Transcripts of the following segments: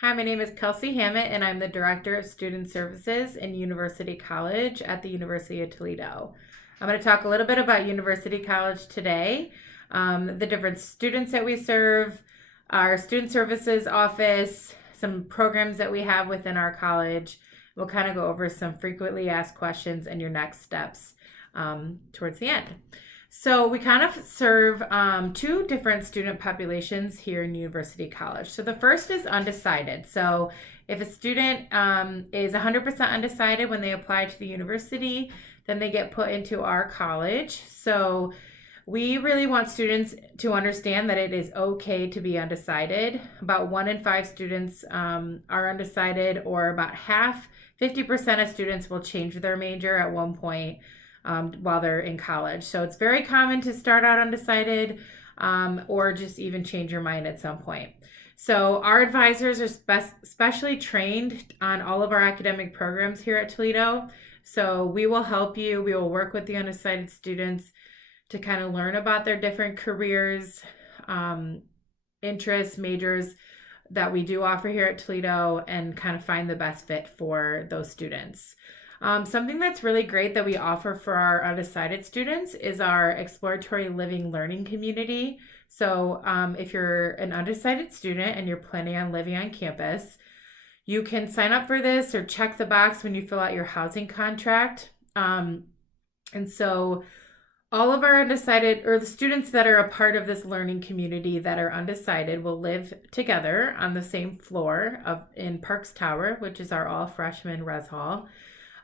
Hi, my name is Kelsey Hammett, and I'm the Director of Student Services in University College at the University of Toledo. I'm going to talk a little bit about University College today, the different students that we serve, our Student Services office, some programs that we have within our college. We'll kind of go over some frequently asked questions and your next steps towards the end. So we kind of serve two different student populations here in University College. So the first is undecided. So if a student is 100% undecided when they apply to the university, then they get put into our college. So we really want students to understand that it is okay to be undecided. About 1 in 5 students are undecided, or about half, 50% of students will change their major at one point while they're in college. So it's very common to start out undecided or just even change your mind at some point. So our advisors are specially trained on all of our academic programs here at Toledo. So we will help you. We will work with the undecided students to kind of learn about their different careers, interests, majors that we do offer here at Toledo, and kind of find the best fit for those students. Something that's really great that we offer for our undecided students is our exploratory living learning community. So if you're an undecided student and you're planning on living on campus, you can sign up for this or check the box when you fill out your housing contract. And so all of our undecided, or the students that are a part of this learning community that are undecided, will live together on the same floor in Parks Tower, which is our all freshman res hall.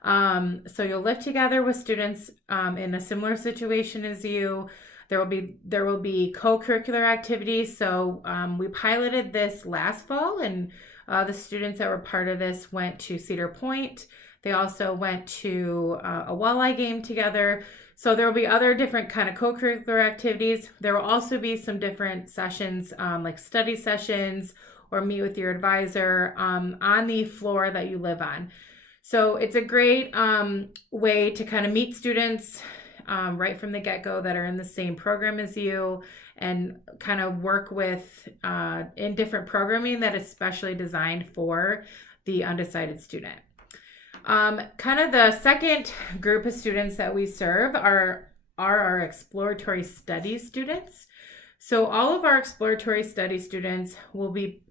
So you'll live together with students in a similar situation as you. There will be co-curricular activities. So we piloted this last fall, and the students that were part of this went to Cedar Point. They also went to a walleye game together. So there will be other different kind of co-curricular activities. There will also be some different sessions like study sessions or meet with your advisor on the floor that you live on. So it's a great way to kind of meet students right from the get-go that are in the same program as you, and kind of work with in different programming that is specially designed for the undecided student. Kind of the second group of students that we serve are our exploratory studies students. So all of our exploratory study students will be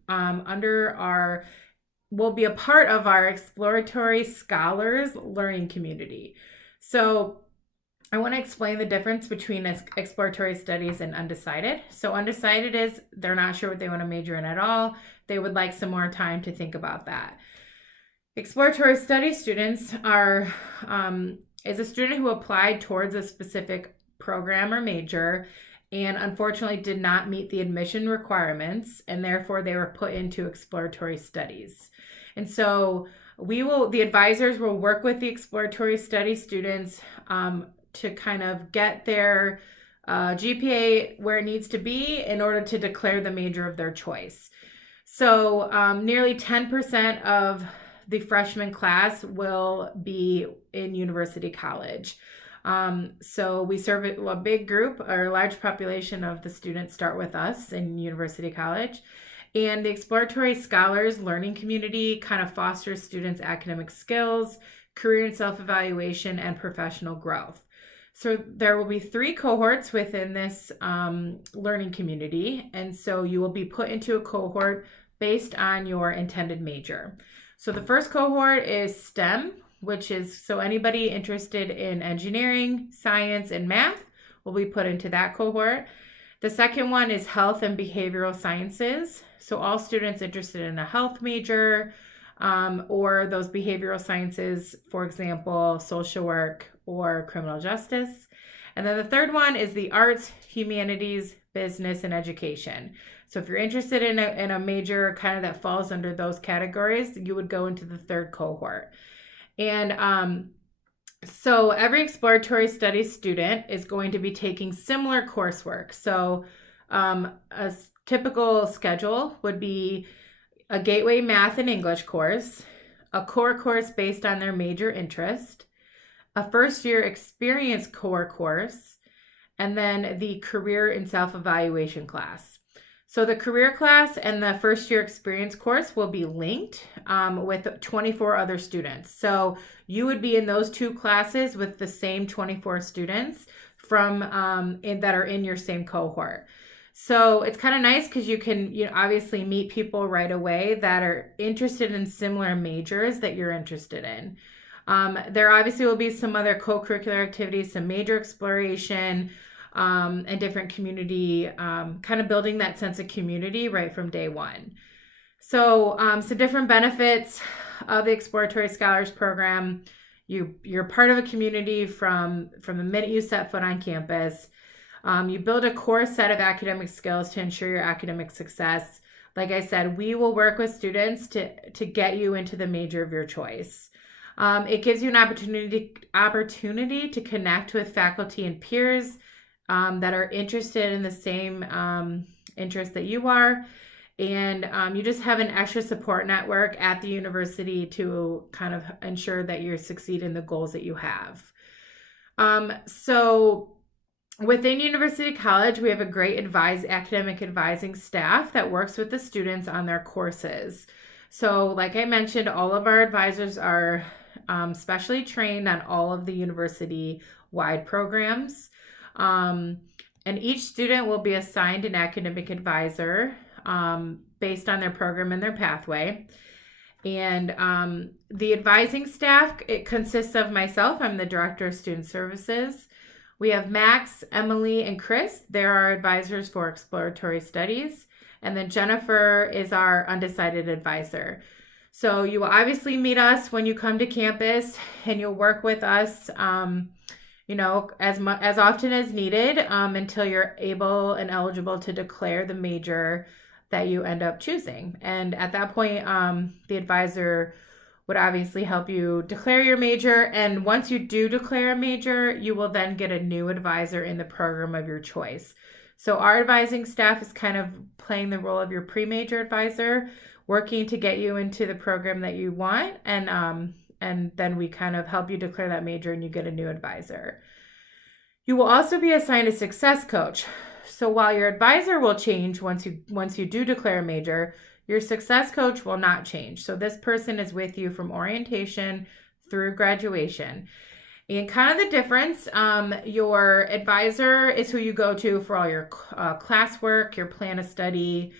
will be a part of our exploratory scholars learning community. So I want to explain the difference between exploratory studies and undecided. So undecided is they're not sure what they want to major in at all. They would like some more time to think about that. Exploratory study students is a student who applied towards a specific program or major and unfortunately did not meet the admission requirements, and therefore they were put into exploratory studies. And so the advisors will work with the exploratory study students to kind of get their GPA where it needs to be in order to declare the major of their choice. So nearly 10% of the freshman class will be in University College. So we serve a big group or a large population of the students start with us in University College. And the Exploratory Scholars Learning Community kind of fosters students' academic skills, career and self-evaluation, and professional growth. So there will be 3 cohorts within this learning community. And so you will be put into a cohort based on your intended major. So the first cohort is STEM, which is so anybody interested in engineering, science, and math will be put into that cohort. The second one is health and behavioral sciences. So all students interested in a health major or those behavioral sciences, for example, social work or criminal justice. And then the third one is the arts, humanities, business, and education. So if you're interested in a major kind of that falls under those categories, you would go into the third cohort. And so every exploratory studies student is going to be taking similar coursework. So a typical schedule would be a gateway math and English course, a core course based on their major interest, a first year experience core course, and then the career and self-evaluation class. So the career class and the first year experience course will be linked with 24 other students. So you would be in those two classes with the same 24 students from that are in your same cohort. So it's kind of nice because you can obviously meet people right away that are interested in similar majors that you're interested in. There obviously will be some other co-curricular activities, some major exploration, and different community, kind of building that sense of community right from day one. So some different benefits of the Exploratory Scholars Program. You're part of a community from the minute you set foot on campus. You build a core set of academic skills to ensure your academic success. Like I said, we will work with students to get you into the major of your choice. It gives you an opportunity to connect with faculty and peers that are interested in the same interest that you are. And you just have an extra support network at the university to kind of ensure that you succeed in the goals that you have. So within University College, we have a great academic advising staff that works with the students on their courses. So like I mentioned, all of our advisors are specially trained on all of the university-wide programs. And each student will be assigned an academic advisor based on their program and their pathway. And the advising staff, it consists of myself. I'm the Director of Student Services. We have Max, Emily, and Chris. They're our advisors for exploratory studies. And then Jennifer is our undecided advisor. So you will obviously meet us when you come to campus, and you'll work with us as often as needed until you're able and eligible to declare the major that you end up choosing. And at that point, the advisor would obviously help you declare your major. And once you do declare a major, you will then get a new advisor in the program of your choice. So our advising staff is kind of playing the role of your pre-major advisor, working to get you into the program that you want. And then we kind of help you declare that major and you get a new advisor. You will also be assigned a success coach. So while your advisor will change once you do declare a major, your success coach will not change. So this person is with you from orientation through graduation. And kind of the difference, your advisor is who you go to for all your classwork, your plan of study,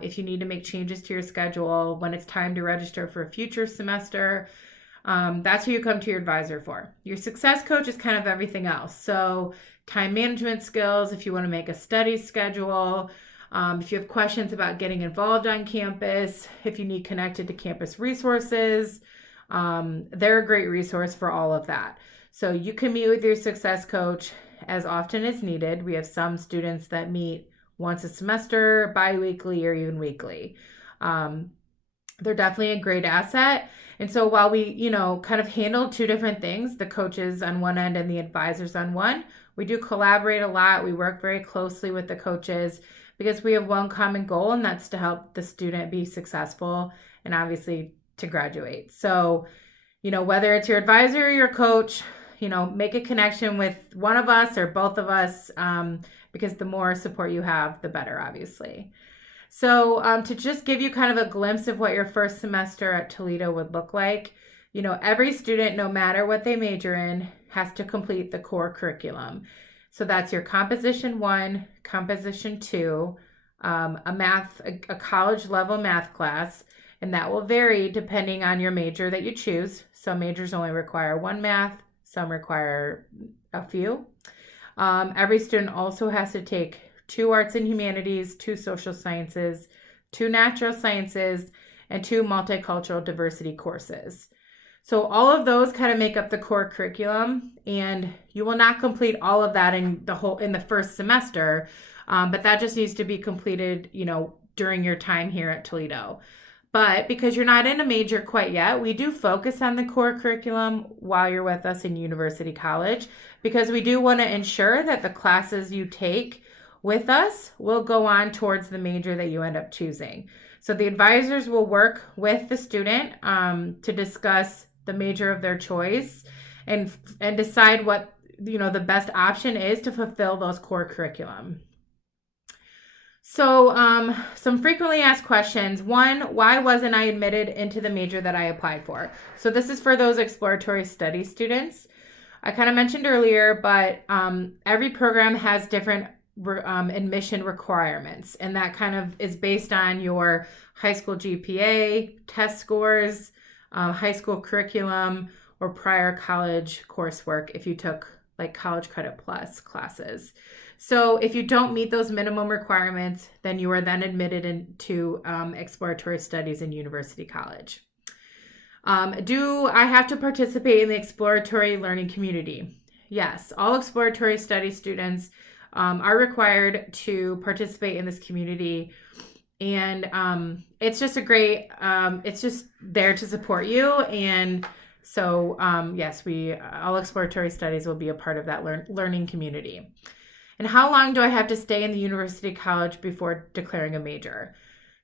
if you need to make changes to your schedule, when it's time to register for a future semester. That's who you come to your advisor for. Your success coach is kind of everything else. So time management skills, if you want to make a study schedule, if you have questions about getting involved on campus, if you need connected to campus resources, they're a great resource for all of that. So you can meet with your success coach as often as needed. We have some students that meet once a semester, bi-weekly, or even weekly. They're definitely a great asset. And so while we, kind of handle two different things, the coaches on one end and the advisors on one, we do collaborate a lot. We work very closely with the coaches because we have one common goal, and that's to help the student be successful and obviously to graduate. So, whether it's your advisor or your coach, make a connection with one of us or both of us, because the more support you have, the better, obviously. So to just give you kind of a glimpse of what your first semester at Toledo would look like, every student, no matter what they major in, has to complete the core curriculum. So that's your Composition 1, Composition 2, a college level math class, and that will vary depending on your major that you choose. Some majors only require one math, some require a few. Every student also has to take 2 arts and humanities, 2 social sciences, 2 natural sciences, and 2 multicultural diversity courses. So all of those kind of make up the core curriculum, and you will not complete all of that in the first semester, but that just needs to be completed, during your time here at Toledo. But because you're not in a major quite yet, we do focus on the core curriculum while you're with us in University College, because we do want to ensure that the classes you take with us will go on towards the major that you end up choosing. So the advisors will work with the student to discuss the major of their choice and decide what the best option is to fulfill those core curriculum. So, some frequently asked questions. One, why wasn't I admitted into the major that I applied for? So, this is for those exploratory study students. I kind of mentioned earlier, but every program has different admission requirements, and that kind of is based on your high school GPA, test scores, high school curriculum, or prior college coursework if you took like College Credit Plus classes. So if you don't meet those minimum requirements, then you are then admitted into exploratory studies in university college. Do I have to participate in the exploratory learning community? Yes, all exploratory study students are required to participate in this community. And it's just a great, it's just there to support you. And so, yes, all exploratory studies will be a part of that learning community. And how long do I have to stay in the university college before declaring a major?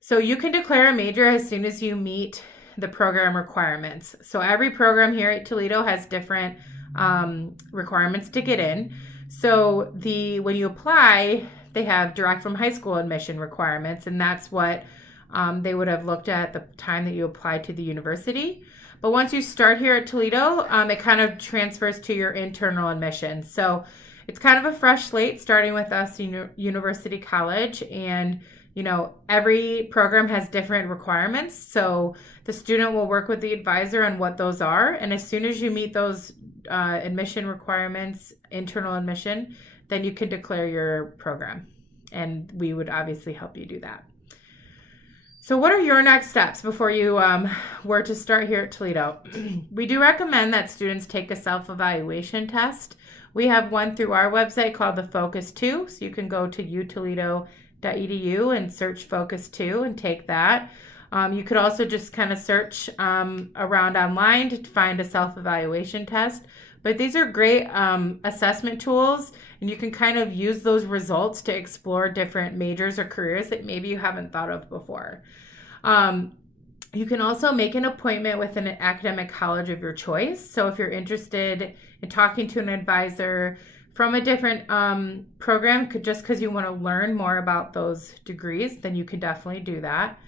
So you can declare a major as soon as you meet the program requirements. So every program here at Toledo has different requirements to get in. So when you apply, they have direct from high school admission requirements, and that's what they would have looked at the time that you applied to the university. But once you start here at Toledo, it kind of transfers to your internal admission. So it's kind of a fresh slate starting with us, University College, and every program has different requirements. So the student will work with the advisor on what those are. And as soon as you meet those admission requirements, internal admission, then you can declare your program. And we would obviously help you do that. So what are your next steps before you were to start here at Toledo? We do recommend that students take a self-evaluation test. We have one through our website called the Focus 2. So you can go to utoledo.edu and search Focus 2 and take that. You could also just kind of search around online to find a self-evaluation test. But these are great assessment tools, and you can kind of use those results to explore different majors or careers that maybe you haven't thought of before. You can also make an appointment with an academic college of your choice. So if you're interested in talking to an advisor from a different program, just because you want to learn more about those degrees, then you can definitely do that.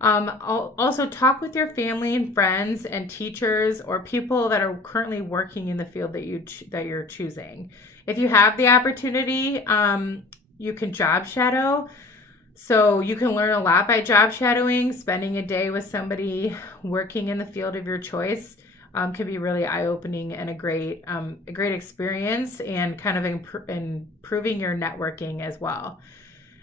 Also talk with your family and friends and teachers or people that are currently working in the field that you're choosing. If you have the opportunity, you can job shadow. So you can learn a lot by job shadowing. Spending a day with somebody working in the field of your choice can be really eye-opening and a great experience, and kind of improving your networking as well.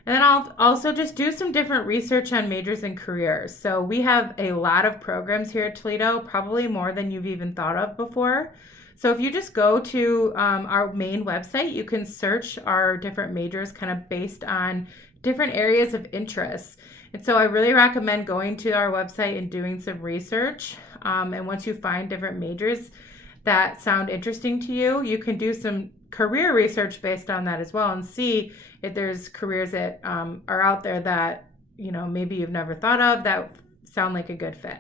And then I'll also just do some different research on majors and careers. So we have a lot of programs here at Toledo, probably more than you've even thought of before. So if you just go to our main website, you can search our different majors kind of based on different areas of interest. And so I really recommend going to our website and doing some research. And once you find different majors that sound interesting to you, you can do some career research based on that as well and see if there's careers that are out there that maybe you've never thought of that sound like a good fit.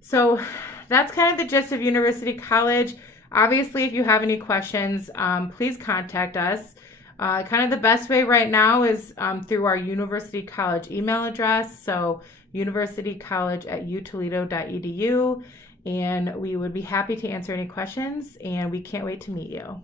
So that's kind of the gist of University College. Obviously, if you have any questions, please contact us. Kind of the best way right now is through our University College email address. So universitycollege@utoledo.edu. And we would be happy to answer any questions, and we can't wait to meet you.